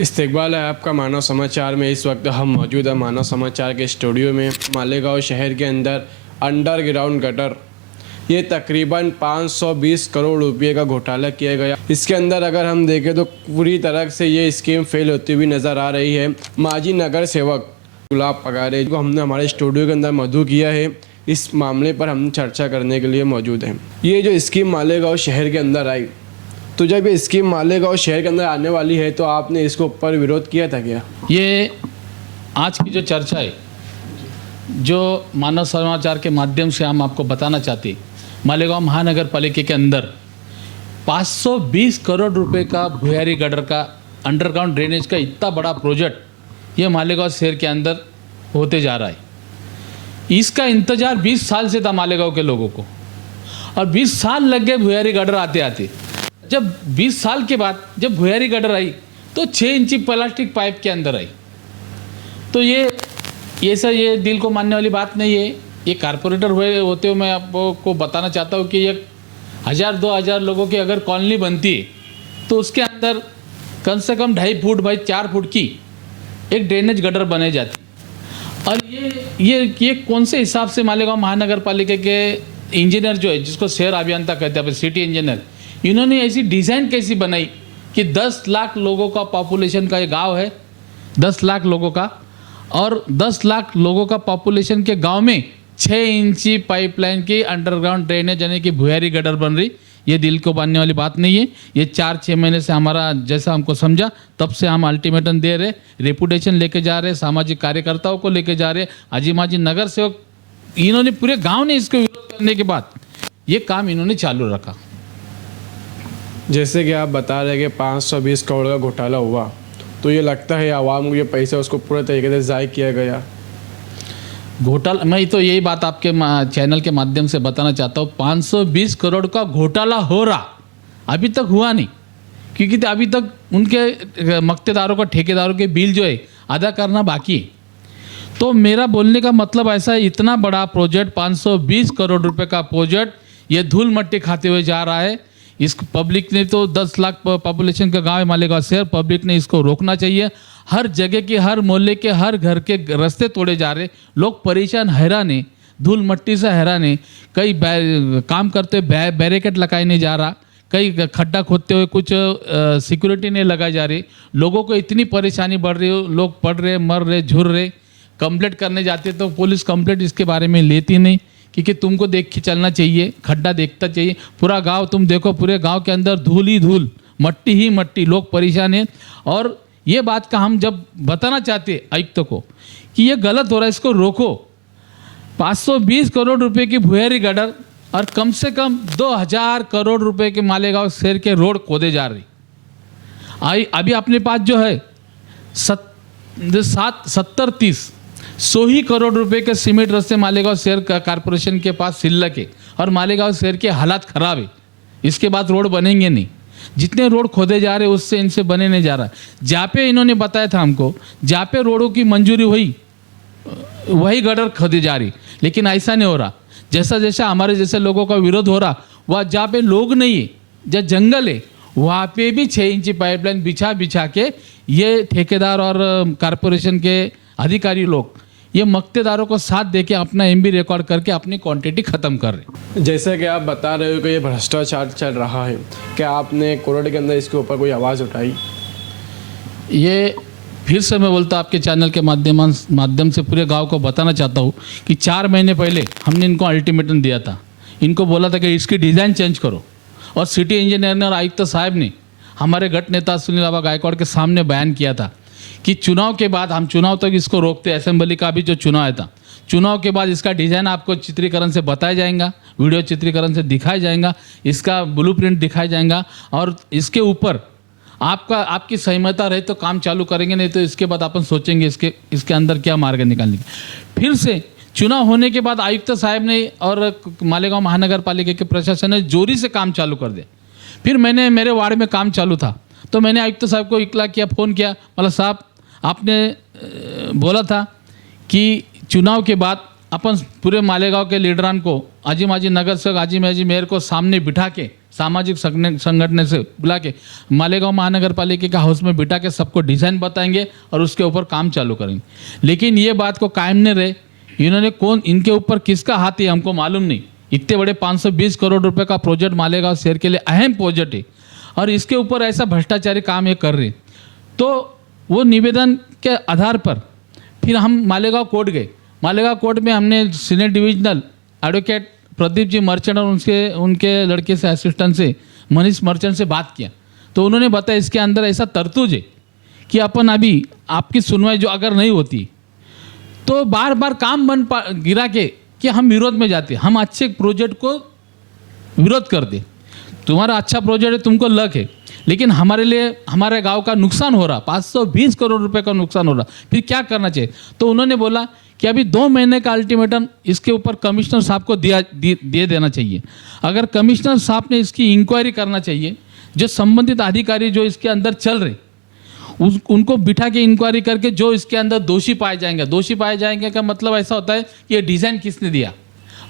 इस्तकबाल है आपका मानव समाचार में। इस वक्त हम मौजूद हैं मानव समाचार के स्टूडियो में। मालेगांव शहर के अंदर अंडरग्राउंड गटर, ये तकरीबन 520 करोड़ रुपए का घोटाला किया गया। इसके अंदर अगर हम देखें तो पूरी तरह से ये स्कीम फेल होती हुई नज़र आ रही है। माजी नगर सेवक गुलाब पगारे को हमने हमारे स्टूडियो के अंदर मधु किया है। इस मामले पर हम चर्चा करने के लिए मौजूद हैं। ये जो स्कीम मालेगांव शहर के अंदर आई, तो जब ये स्कीम मालेगांव शहर के अंदर आने वाली है तो आपने इसको ऊपर विरोध किया था क्या? ये आज की जो चर्चा है, जो मानव समाचार के माध्यम से हम आपको बताना चाहते, मालेगांव महानगर पालिका के अंदर 520 करोड़ रुपए का भुयारी गटर का अंडरग्राउंड ड्रेनेज का इतना बड़ा प्रोजेक्ट ये मालेगांव शहर के अंदर होते जा रहा है। इसका इंतजार 20 साल से था मालेगांव के लोगों को, और 20 साल लग गए भुयारी गटर आते आते। जब 20 साल के बाद जब भुयारी गटर आई तो 6 इंची प्लास्टिक पाइप के अंदर आई। तो ये दिल को मानने वाली बात नहीं है। ये कारपोरेटर होते हुए मैं आपको बताना चाहता हूँ कि 1000-2000 लोगों की अगर कॉलोनी बनती है तो उसके अंदर कम से कम 2.5 फुट बाई 4 फुट की एक ड्रेनेज गटर बने जाती। और ये कौन से हिसाब से मालेगांव महानगर पालिका के इंजीनियर जो है, जिसको शहर अभियंता कहते हैं, सिटी इंजीनियर, इन्होंने ऐसी डिज़ाइन कैसी बनाई कि 10 लाख लोगों का पॉपुलेशन का ये गांव है, 10 लाख लोगों का, और 10 लाख लोगों का पॉपुलेशन के गांव में 6 इंची पाइपलाइन की अंडरग्राउंड ड्रेनेज यानी कि भुयारी गटर बन रही। ये दिल को बांधने वाली बात नहीं है। ये 4-6 महीने से हमारा जैसा हमको समझा तब से हम अल्टीमेटम दे रहे, रेपुटेशन लेके जा रहे, सामाजिक कार्यकर्ताओं को लेके जा रहे, आजी माजी नगर सेवक, इन्होंने पूरे गाँव ने इसको विरोध करने के बाद ये काम इन्होंने चालू रखा। जैसे कि आप बता रहे हैं कि 520 करोड़ का घोटाला हुआ, तो ये लगता है आवाम को ये पैसे उसको पूरे तरीके से ज़ाय किया गया। घोटाला, मैं तो यही बात आपके चैनल के माध्यम से बताना चाहता हूँ। 520 करोड़ का घोटाला हो रहा, अभी तक हुआ नहीं, क्योंकि अभी तक उनके मक्तेदारों का, ठेकेदारों के बिल जो है अदा करना बाकी है। तो मेरा बोलने का मतलब ऐसा है, इतना बड़ा प्रोजेक्ट 520 करोड़ रुपए का प्रोजेक्ट ये धूल मट्टी खाते हुए जा रहा है। इस पब्लिक ने तो 10 लाख पॉपुलेशन का गांव है मालेगांव शहर, पब्लिक ने इसको रोकना चाहिए। हर जगह के, हर मोहल्ले के, हर घर के रास्ते तोड़े जा रहे, लोग परेशान, हैरान है, धूल मट्टी से हैरान है। कई काम करते हुए बैरिकेड लगाए नहीं जा रहा, कई खड्डा खोदते हुए कुछ सिक्योरिटी नहीं लगाई जा रही। लोगों को इतनी परेशानी बढ़ रही है, लोग पड़ रहे, मर रहे, झुर रहे। कंप्लेंट करने जाते तो पुलिस कंप्लेंट इसके बारे में लेती नहीं, क्योंकि तुमको देख के चलना चाहिए, खड्डा देखता चाहिए। पूरा गांव तुम देखो, पूरे गांव के अंदर धूल ही धूल, मट्टी ही मट्टी, लोग परेशान हैं। और ये बात का हम जब बताना चाहते आयुक्त को कि ये गलत हो रहा है, इसको रोको। 520 करोड़ रुपए की भुयारी गटर और कम से कम 2000 करोड़ रुपए के मालेगांव शहर के रोड खोदे जा रही। अभी अपने पास जो है 70-30 100 ही करोड़ रुपए के सीमेंट रस्ते मालेगांव शहर कारपोरेशन के पास सिल्लक है, और मालेगांव शहर के हालात खराब है। इसके बाद रोड बनेंगे नहीं। जितने रोड खोदे जा रहे उससे इनसे बने नहीं जा रहा। जहाँ पे इन्होंने बताया था हमको, जहाँ पे रोडों की मंजूरी हुई वही गटर खोदी जा रही, लेकिन ऐसा नहीं हो रहा। जैसा जैसा हमारे जैसे लोगों का विरोध हो रहा, वह जहाँ पे लोग नहीं है, जहाँ जंगल है, वहाँ पे भी 6 इंची पाइपलाइन बिछा के ये ठेकेदार और कारपोरेशन के अधिकारी लोग ये मक्तेदारों को साथ देके अपना एमबी रिकॉर्ड करके अपनी क्वांटिटी खत्म कर रहे। जैसे कि आप बता रहे हो कि ये भ्रष्टाचार चल रहा है, क्या आपने कोर्ट के अंदर इसके ऊपर कोई आवाज़ उठाई? ये फिर से मैं बोलता आपके चैनल के माध्यम से पूरे गांव को बताना चाहता हूँ कि 4 महीने पहले हमने इनको अल्टीमेटम दिया था। इनको बोला था कि इसकी डिज़ाइन चेंज करो, और सिटी इंजीनियर ने और आयुक्त साहब ने हमारे गट नेता सुनील बाबा गायकवाड़ के सामने बयान किया था कि चुनाव के बाद हम चुनाव तक इसको रोकते। असेंबली का भी जो चुनाव है था, चुनाव के बाद इसका डिज़ाइन आपको चित्रीकरण से बताया जाएगा, वीडियो चित्रीकरण से दिखाया जाएगा, इसका ब्लूप्रिंट दिखाया जाएगा, और इसके ऊपर आपकी सहमति रहे तो काम चालू करेंगे, नहीं तो इसके बाद अपन सोचेंगे इसके अंदर क्या मार्ग निकालने की। फिर से चुनाव होने के बाद आयुक्त साहब ने और मालेगांव महानगर पालिका के प्रशासन ने जोरी से काम चालू कर दिया। फिर मेरे वार्ड में काम चालू था, तो मैंने आयुक्त साहब को इतला किया, फ़ोन किया, मतलब साहब आपने बोला था कि चुनाव के बाद अपन पूरे मालेगांव के लीडरान को, आजी माजी नगर सेवक, आजी माजी मेयर को सामने बिठा के सामाजिक संगठन से बुला के मालेगांव महानगर पालिका के हाउस में बिठा के सबको डिज़ाइन बताएंगे और उसके ऊपर काम चालू करेंगे। लेकिन ये बात को कायम नहीं रहे, इन्होंने कौन इनके ऊपर किसका हाथ है हमको मालूम नहीं। इतने बड़े 520 करोड़ रुपए का प्रोजेक्ट मालेगांव शहर के लिए अहम प्रोजेक्ट है और इसके ऊपर ऐसा भ्रष्टाचारी काम ये कर रहे। तो वो निवेदन के आधार पर फिर हम मालेगांव कोर्ट गए। मालेगांव कोर्ट में हमने senior divisional advocate Pradeep ji merchant और उनके लड़के से असिस्टेंट से मनीष मर्चेंट से बात किया तो उन्होंने बताया इसके अंदर ऐसा तरतूज है कि अपन अभी आपकी सुनवाई जो अगर नहीं होती तो बार बार काम गिरा के कि हम विरोध में जाते, हम अच्छे प्रोजेक्ट को विरोध कर दे। तुम्हारा अच्छा प्रोजेक्ट है, तुमको लक है, लेकिन हमारे लिए हमारे गांव का नुकसान हो रहा, 520 करोड़ रुपए का नुकसान हो रहा, फिर क्या करना चाहिए। तो उन्होंने बोला कि अभी 2 महीने का अल्टीमेटम इसके ऊपर कमिश्नर साहब को दे देना चाहिए। अगर कमिश्नर साहब ने इसकी इंक्वायरी करना चाहिए, जो संबंधित अधिकारी जो इसके अंदर चल रहे उनको बिठा के इंक्वायरी करके जो इसके अंदर दोषी पाए जाएंगे का मतलब ऐसा होता है कि ये डिज़ाइन किसने दिया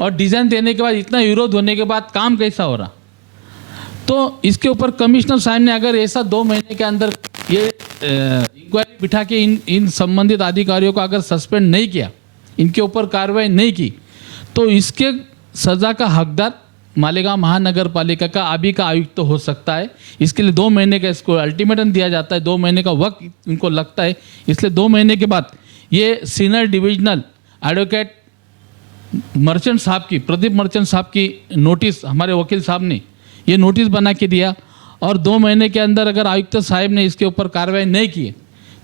और डिज़ाइन देने के बाद इतना विरोध होने के बाद काम कैसा हो रहा। तो इसके ऊपर कमिश्नर साहब ने अगर ऐसा 2 महीने के अंदर ये इंक्वायरी बिठा के इन संबंधित अधिकारियों को अगर सस्पेंड नहीं किया, इनके ऊपर कार्रवाई नहीं की, तो इसके सज़ा का हकदार मालेगांव महानगर पालिका का अभी का आयुक्त तो हो सकता है। इसके लिए 2 महीने का इसको अल्टीमेटम दिया जाता है, 2 महीने का वक्त इनको लगता है। इसलिए 2 महीने के बाद ये सीनियर डिविजनल एडवोकेट मर्चेंट साहब की, प्रदीप मर्चेंट साहब की नोटिस हमारे वकील साहब ने ये नोटिस बना के दिया और 2 महीने के अंदर अगर आयुक्त साहब ने इसके ऊपर कार्रवाई नहीं की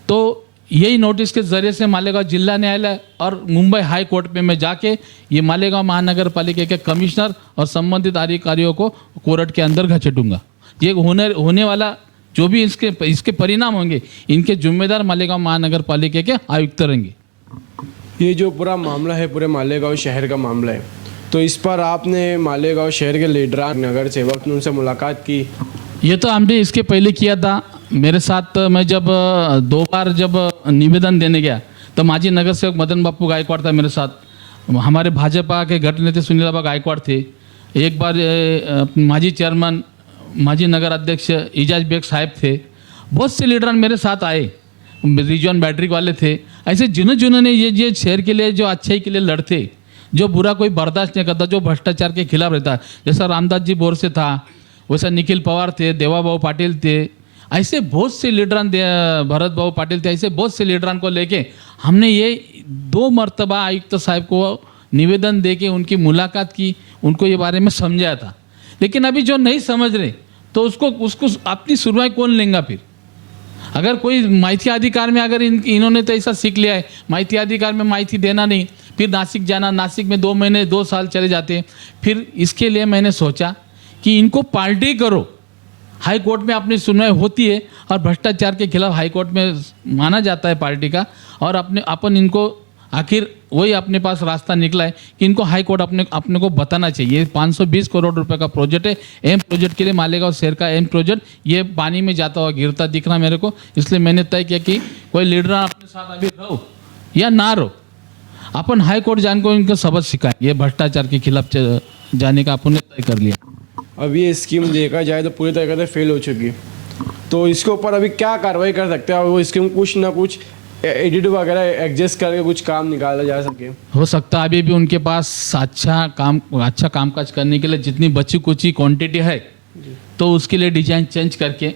तो यही नोटिस के जरिए से मालेगांव जिला न्यायालय और मुंबई हाई कोर्ट में मैं जाके ये मालेगांव महानगर पालिका के कमिश्नर और संबंधित अधिकारियों को कोर्ट के अंदर घसीटूंगा। ये होने वाला जो भी इसके परिणाम होंगे, इनके जिम्मेदार मालेगांव महानगर पालिका के आयुक्त रहेंगे। ये जो पूरा मामला है पूरे मालेगांव शहर का मामला है, तो इस पर आपने मालेगांव शहर के लीडर नगर सेवक उनसे मुलाकात की? ये तो हमने इसके पहले किया था। मेरे साथ मैं जब 2 बार जब निवेदन देने गया तो माजी नगर सेवक मदन बापू गायकवाड़ था मेरे साथ, हमारे भाजपा के गठ नेता सुनील बाबा गायकवाड़ थे, एक बार माजी चेयरमैन माजी नगर अध्यक्ष इजाज बेग साहब थे, बहुत से लीडर मेरे साथ आए, रिजवान बैटरी वाले थे। ऐसे जिन्होंने ये शहर के लिए जो अच्छाई के लिए लड़ते, जो बुरा कोई बर्दाश्त नहीं करता, जो भ्रष्टाचार के खिलाफ रहता, जैसा रामदास जी बोरसे था, वैसा निखिल पवार थे, देवाबाबू पाटिल थे, ऐसे बहुत से लीडरान, भरत बाबू पाटिल थे, ऐसे बहुत से लीडरान को लेके हमने ये 2 मरतबा आयुक्त साहब को निवेदन दे के उनकी मुलाकात की, उनको ये बारे में समझाया था। लेकिन अभी जो नहीं समझ रहे तो उसको अपनी सुनवाई कौन लेगा। फिर अगर कोई माहिती अधिकार में अगर इन्होंने तो ऐसा सीख लिया है, माहिती अधिकार में माहिती देना नहीं, फिर नासिक जाना, नासिक में 2 महीने 2 साल चले जाते हैं। फिर इसके लिए मैंने सोचा कि इनको पार्टी करो, हाई कोर्ट में अपनी सुनवाई होती है और भ्रष्टाचार के खिलाफ हाई कोर्ट में माना जाता है पार्टी का, और अपन इनको आखिर वही अपने पास रास्ता निकला है कि इनको हाई कोर्ट अपने को बताना चाहिए। 520 करोड़ रुपए का प्रोजेक्ट है, एम प्रोजेक्ट के लिए मालेगांव शहर का एम प्रोजेक्ट, ये पानी में जाता हुआ गिरता दिख रहा मेरे को। इसलिए मैंने तय किया कि कोई लीडर अपने साथ अभी रहो या ना रहो, अपन हाई कोर्ट जान को इनको सबक सिखाएं, ये भ्रष्टाचार के खिलाफ जाने का अपन ने तय कर लिया। अब ये स्कीम देखा जाए तो पूरी तरीके से फेल हो चुकी, तो इसके ऊपर अभी क्या कार्रवाई कर सकते हैं? वो स्कीम कुछ ना कुछ एडिट वगैरह एडजस्ट करके कुछ काम निकाला जा सके। हो सकता है अभी भी उनके पास अच्छा कामकाज करने के लिए जितनी बची कुची क्वांटिटी है तो उसके लिए डिजाइन चेंज करके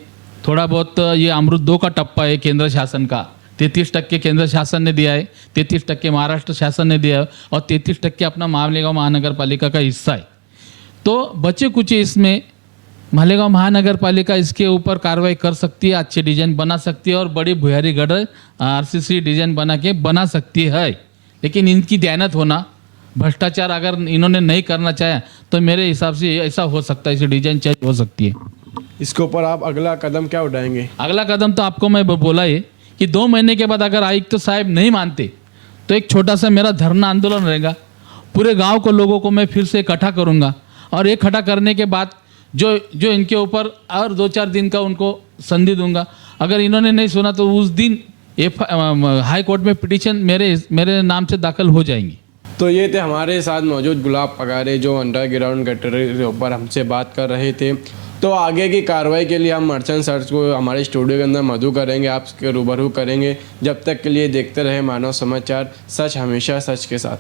थोड़ा बहुत, ये अमृत 2 का टप्पा है केंद्र शासन का, 33% केंद्र शासन ने दिया है, 33% महाराष्ट्र शासन ने दिया है और 33% अपना मालेगांव महानगर पालिका का हिस्सा है। तो बचे कुछ इसमें मालेगांव महानगर पालिका इसके ऊपर कार्रवाई कर सकती है, अच्छे डिजाइन बना सकती है और बड़ी भुयारी गढ़ आरसीसी डिजाइन बना सकती है। लेकिन इनकी ध्यानत होना, भ्रष्टाचार अगर इन्होंने नहीं करना चाहा तो मेरे हिसाब से ऐसा हो सकता है, इसे डिजाइन चेंज हो सकती है। इसके ऊपर आप अगला कदम क्या उठाएंगे? अगला कदम तो आपको मैं बोला है कि 2 महीने के बाद अगर आयुक्त साहब नहीं मानते तो एक छोटा सा मेरा धरना आंदोलन रहेगा। पूरे गाँव को लोगों को मैं फिर से इकट्ठा करूँगा और इकट्ठा करने के बाद जो इनके ऊपर और 2-4 दिन का उनको संधि दूंगा। अगर इन्होंने नहीं सुना तो उस दिन हाई कोर्ट में पिटीशन मेरे नाम से दाखिल हो जाएंगी। तो ये थे हमारे साथ मौजूद गुलाब पगारे जो अंडरग्राउंड गटर के ऊपर हमसे बात कर रहे थे। तो आगे की कार्रवाई के लिए हम मर्चेंट सर्च को हमारे स्टूडियो के अंदर मधु करेंगे, आपके रूबरू करेंगे। जब तक के लिए देखते रहे मानव समाचार, सच हमेशा सच के साथ।